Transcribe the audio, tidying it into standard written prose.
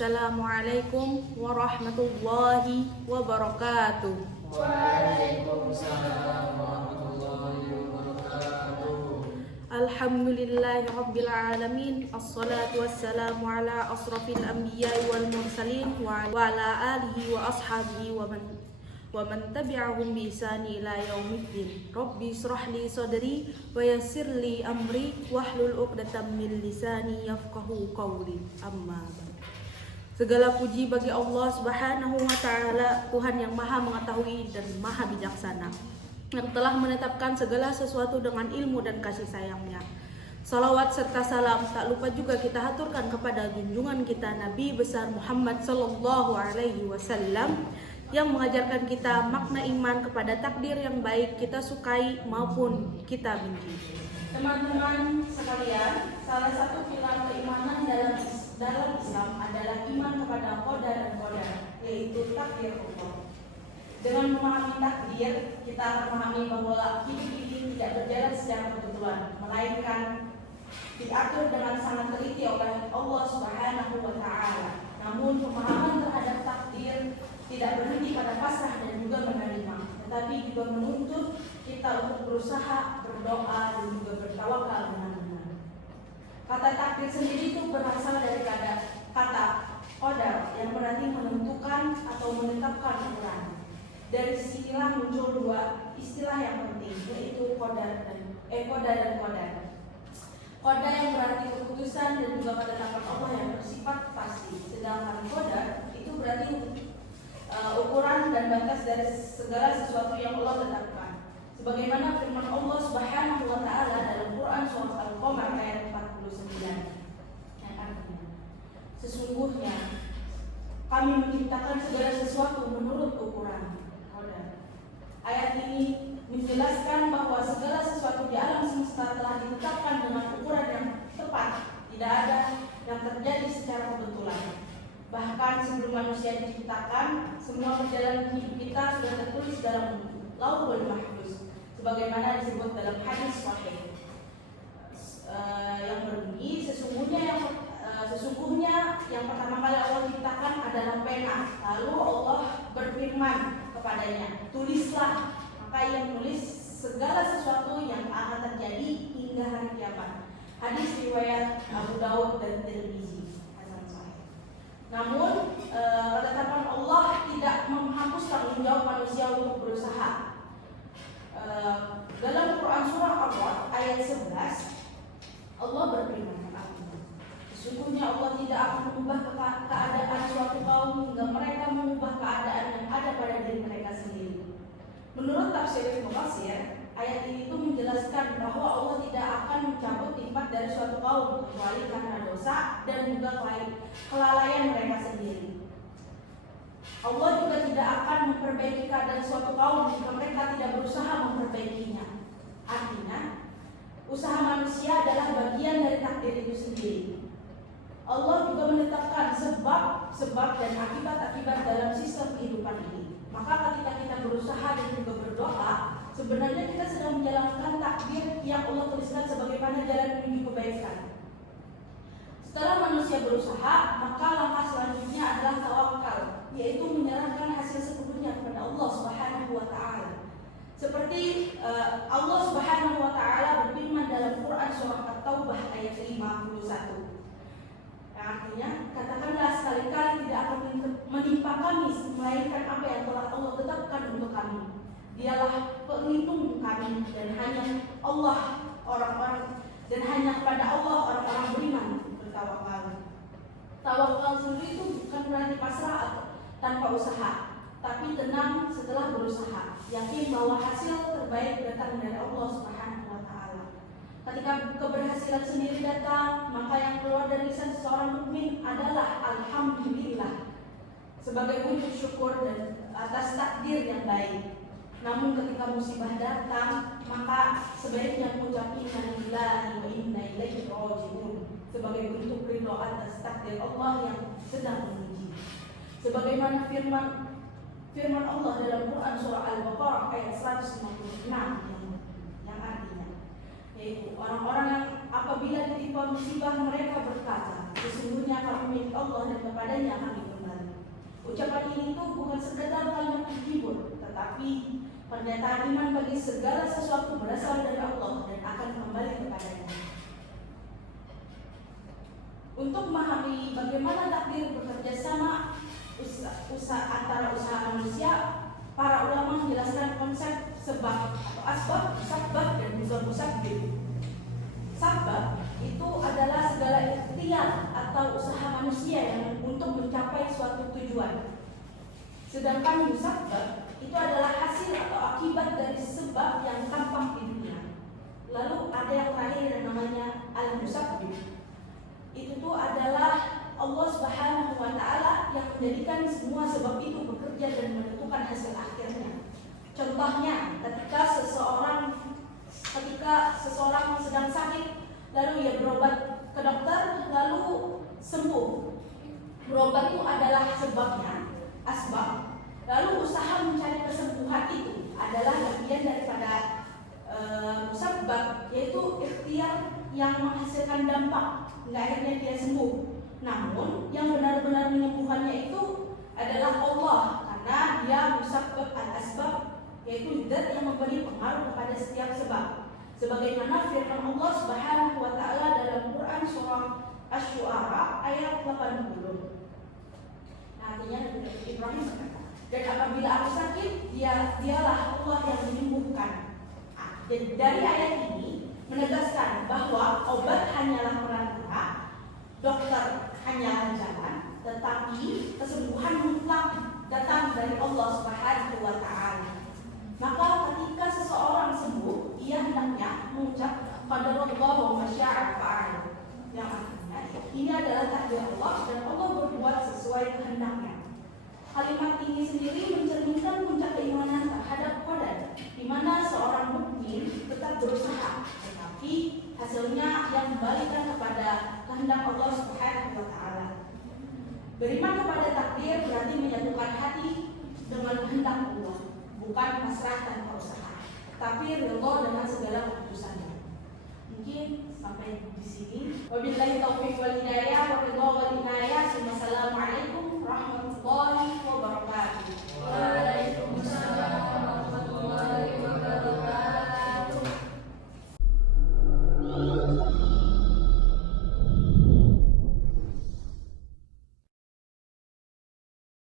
Assalamualaikum warahmatullahi wabarakatuh. Waalaikumsalam warahmatullahi wabarakatuh. Alhamdulillahi rabbil alamin. Assalatu wassalamu ala asrafil anbiya'i wal mursalin wa ala alihi wa ashabihi wa man tabi'ahum bi ihsani ila yaumiddin. Rabbi israh li sadri wa yassir li amri wahlul 'uqdatam min lisani yafqahu qawli. Amma ba'd. Segala puji bagi Allah Subhanahu wa taala, Tuhan yang Maha mengetahui dan Maha bijaksana, yang telah menetapkan segala sesuatu dengan ilmu dan kasih sayangnya. Salawat serta salam tak lupa juga kita haturkan kepada junjungan kita Nabi besar Muhammad sallallahu alaihi wasallam yang mengajarkan kita makna iman kepada takdir yang baik kita sukai maupun kita benci. Teman-teman sekalian, salah satu pilar keimanan dalam Islam adalah iman kepada qadar dan qadar, yaitu takdir Allah. Dengan memahami takdir, kita akan memahami bahwa hidup ini tidak berjalan secara kebetulan, melainkan diatur dengan sangat teliti oleh Allah Subhanahu wa taala. Namun pemahaman terhadap takdir tidak berhenti pada pasrah dan juga menerima, tetapi juga menuntut kita untuk berusaha, berdoa dan juga bertawakal benar-benar. Kata takdir sendiri itu berasal dari kata qadar yang berarti menentukan atau menetapkan ukuran. Dari sinilah muncul dua istilah yang penting, yaitu qadar dan qadar. Qadar yang berarti keputusan dan juga ketetapan Allah yang bersifat pasti. Sedangkan qadar itu berarti ukuran dan batas dari segala sesuatu yang Allah tetapkan. Sebagaimana firman Allah Subhanahu wa taala dalam Quran surah Al-Qamar ayat 49 yang artinya, sesungguhnya kami menciptakan segala sesuatu menurut ukuran. Ayat ini menjelaskan bahwa segala sesuatu di alam semesta telah ditetapkan dengan ukuran yang tepat, tidak ada yang terjadi secara kebetulan. Bahkan sebelum manusia diciptakan, semua perjalanan hidup kita sudah tertulis dalam Lauhul Mahfuz, sebagaimana disebut dalam hadis sahih yang berbunyi, sesungguhnya yang pertama kali Allah ciptakan adalah pena. Lalu Allah berfirman kepadanya, tulislah. Maka ia menulis segala sesuatu yang akan terjadi hingga hari kiamat. Hadis riwayat Abu Daud dan Tirmizi. Namun ketetapan Allah tidak menghapus tanggung jawab manusia untuk berusaha. Dalam Quran surah Ar-Ra'd ayat 11 Allah berfirman, sesungguhnya Allah tidak akan mengubah keadaan suatu kaum hingga mereka mengubah keadaan yang ada pada diri mereka sendiri. Menurut tafsir Ibnu Katsir, ayat ini itu menjelaskan bahwa Allah tidak akan mencabut nikmat dari suatu kaum kecuali karena dosa dan juga kelalaian mereka sendiri. Allah juga tidak akan memperbaiki keadaan suatu kaum jika mereka tidak berusaha memperbaikinya. Artinya, usaha manusia adalah bagian dari takdir itu sendiri. Allah juga menetapkan sebab dan akibat-akibat dalam sistem kehidupan ini. Maka ketika kita berusaha dan juga berdoa, sebenarnya kita sedang menjalankan takdir yang Allah tuliskan sebagaimana jalan menuju kebaikan. Setelah manusia berusaha, maka langkah selanjutnya adalah tawakal, yaitu menyerahkan hasil sepenuhnya kepada Allah Subhanahu wa taala. Seperti Allah Subhanahu wa taala berfirman dalam Quran surah At-Taubah ayat 51. Artinya, katakanlah sekali-kali tidak akan menimpa kami melainkan apa yang telah Allah tetapkan untuk kami. Dialah pelindung kami dan hanya kepada Allah orang-orang beriman bertawakal. Tawakal sendiri itu bukan berarti pasrah atau tanpa usaha, tapi tenang setelah berusaha, yakin bahwa hasil terbaik datang dari Allah Subhanahu wa taala. Ketika keberhasilan sendiri datang, maka yang keluar dari lisan seorang mukmin adalah alhamdulillah, sebagai wujud syukur dan atas takdir yang baik. Namun ketika musibah datang, maka sebaiknya mengucap inna lillahi wa inna ilaihi raji'un sebagai bentuk ridho atas takdir Allah yang sedang menguji. Sebagaimana firman Allah dalam Quran surah Al-Baqarah ayat 156 yang artinya, yaitu orang-orang yang apabila ditimpa musibah mereka berkata, sesungguhnya kami milik Allah dan kepadanya kami kembali. Ucapan ini itu bukan sekedar kalimat menghibur, tetapi pernyataan iman bagi segala sesuatu berasal dari Allah dan akan kembali kepadanya. Untuk memahami bagaimana takdir bekerja sama antara usaha manusia, para ulama menjelaskan konsep sebab atau asbab, musabab, dan musabbib. Sabab itu adalah segala ikhtiar atau usaha manusia yang untuk mencapai suatu tujuan. Sedangkan musabbab itu adalah hasil atau akibat dari sebab yang tampak di dunia. Lalu ada yang terakhir yang namanya al-musabbib. Itu tuh adalah Allah Subhanahu wa Ta'ala yang menjadikan semua sebab itu bekerja dan menentukan hasil akhirnya. Contohnya, ketika seseorang sedang sakit, lalu ia berobat ke dokter, lalu sembuh. Berobat itu adalah sebabnya, asbab. Lalu usaha mencari kesembuhan itu adalah bagian daripada musabbab, yaitu ikhtiar yang menghasilkan dampak hingga akhirnya dia sembuh. Namun yang benar-benar menyembuhkannya itu adalah Allah, karena dia musabbab al-asbab, yaitu zat yang memberi pengaruh kepada setiap sebab. Sebagaimana firman Allah Subhanahu wa Ta'ala dalam Quran surah Asy-Syu'ara ayat 80. Artinya Nabi Ibrahim berkata, dan apabila aku sakit, dialah Allah yang menyembuhkan. Dan dari ayat ini menegaskan bahwa obat hanyalah perantara, dokter hanyalah jalan, tetapi kesembuhan mutlak datang dari Allah Subhanahu wa Ta'ala. Maka ketika seseorang sembuh, ia hendaknya mengucap qadarullah wa masya'a fa'al. Yang artinya ini adalah takdir Allah dan Allah berbuat sesuai kehendaknya. Kalimat ini sendiri mencerminkan puncak keimanan terhadap qadar, di mana seorang mukmin tetap berusaha, tetapi hasilnya yang kembalikan kepada kehendak Allah Subhanahu wa Ta'ala. Beriman kepada takdir berarti menyatukan hati dengan kehendak Allah, bukan pasrah tanpa usaha, tapi ridho dengan segala keputusannya. Mungkin sampai di sini. Wabillahi taufiq wal hidayah wa ridho wal inayah. Wassalamualaikum warahmatullahi wabarakatuh.